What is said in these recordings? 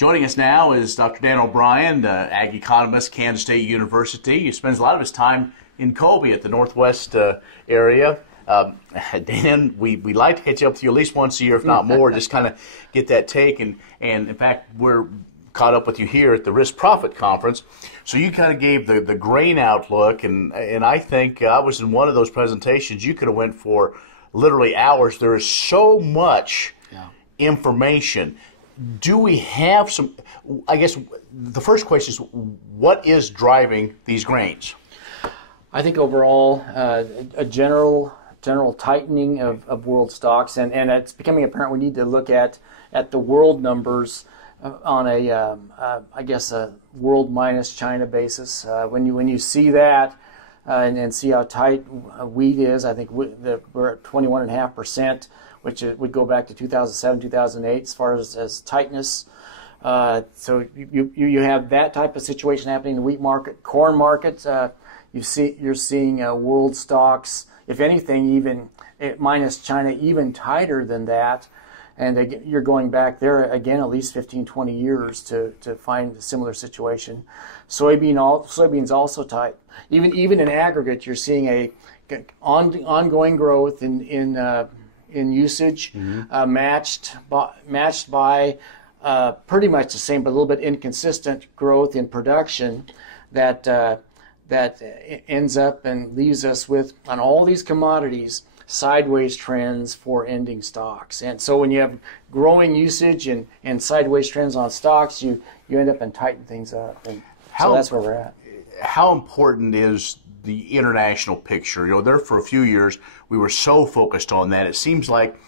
Joining us now is Dr. Dan O'Brien, ag economist, Kansas State University. He spends a lot of his time in Colby at the Northwest area. Dan, we like to catch up with you at least once a year, if not more, just kind of get that take. And in fact, we're caught up with you here at the Risk Profit Conference. So you kind of gave the grain outlook, and I think I was in one of those presentations. You could have went for literally hours. There is so much information. Do we have some, I guess the first question is, what is driving these grains? I think overall a general tightening of world stocks, and it's becoming apparent we need to look at the world numbers on I guess a world minus China basis. When you see that and see how tight wheat is, I think we're at 21.5%, which would go back to 2007, 2008 as far as tightness. So you have that type of situation happening in the wheat market. Corn market, you're seeing world stocks, if anything, even minus China, even tighter than that. And again, you're going back there again at least 15, 20 years to find a similar situation. Soybeans also tight. Even in aggregate, you're seeing a ongoing growth in usage, matched by pretty much the same, but a little bit inconsistent growth in production that ends up and leaves us with, on all these commodities, sideways trends for ending stocks. And so when you have growing usage and sideways trends on stocks, you end up and tighten things up. And so that's where we're at. How important is the international picture? You know, there for a few years we were so focused on that. It seems like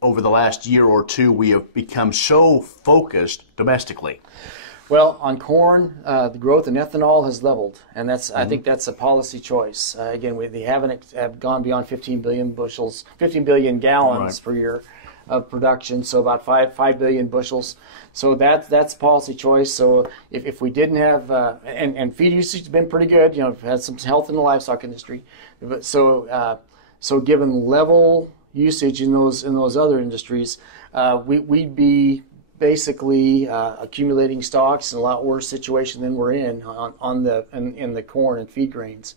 over the last year or two we have become so focused domestically. Well, on corn, the growth in ethanol has leveled, and that's I think that's a policy choice. Again, they haven't gone beyond 15 billion bushels, 15 billion gallons per year of production, so about 5 billion bushels. So that's policy choice. So if we didn't have and feed usage has been pretty good, you know, we've had some health in the livestock industry, but so given level usage in those other industries, we'd be basically accumulating stocks in a lot worse situation than we're in the corn and feed grains.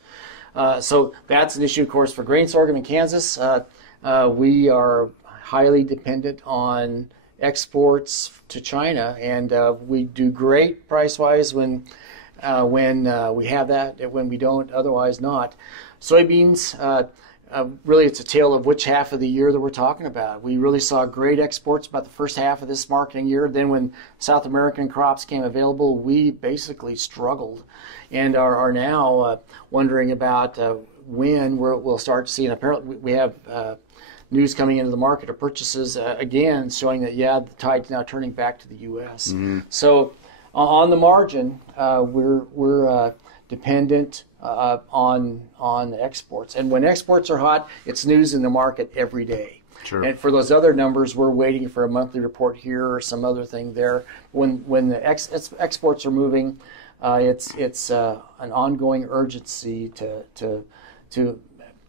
So that's an issue, of course, for grain sorghum in Kansas. We are highly dependent on exports to China, and we do great price-wise when we have that, when we don't, otherwise not. Soybeans, really it's a tale of which half of the year that we're talking about. We really saw great exports about the first half of this marketing year. Then when South American crops came available, we basically struggled and are now wondering about when we'll start seeing. Apparently we have news coming into the market of purchases again showing that, the tide's now turning back to the U.S. So on the margin, we're dependent on exports. And when exports are hot, it's news in the market every day. Sure. And for those other numbers, we're waiting for a monthly report here or some other thing there. When the exports are moving, it's an ongoing urgency to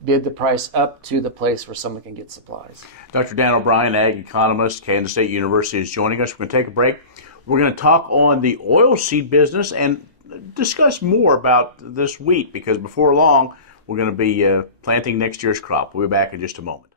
bid the price up to the place where someone can get supplies. Dr. Dan O'Brien, ag economist, Kansas State University, is joining us. We're going to take a break. We're going to talk on the oilseed business and discuss more about this wheat, because before long we're going to be planting next year's crop. We'll be back in just a moment.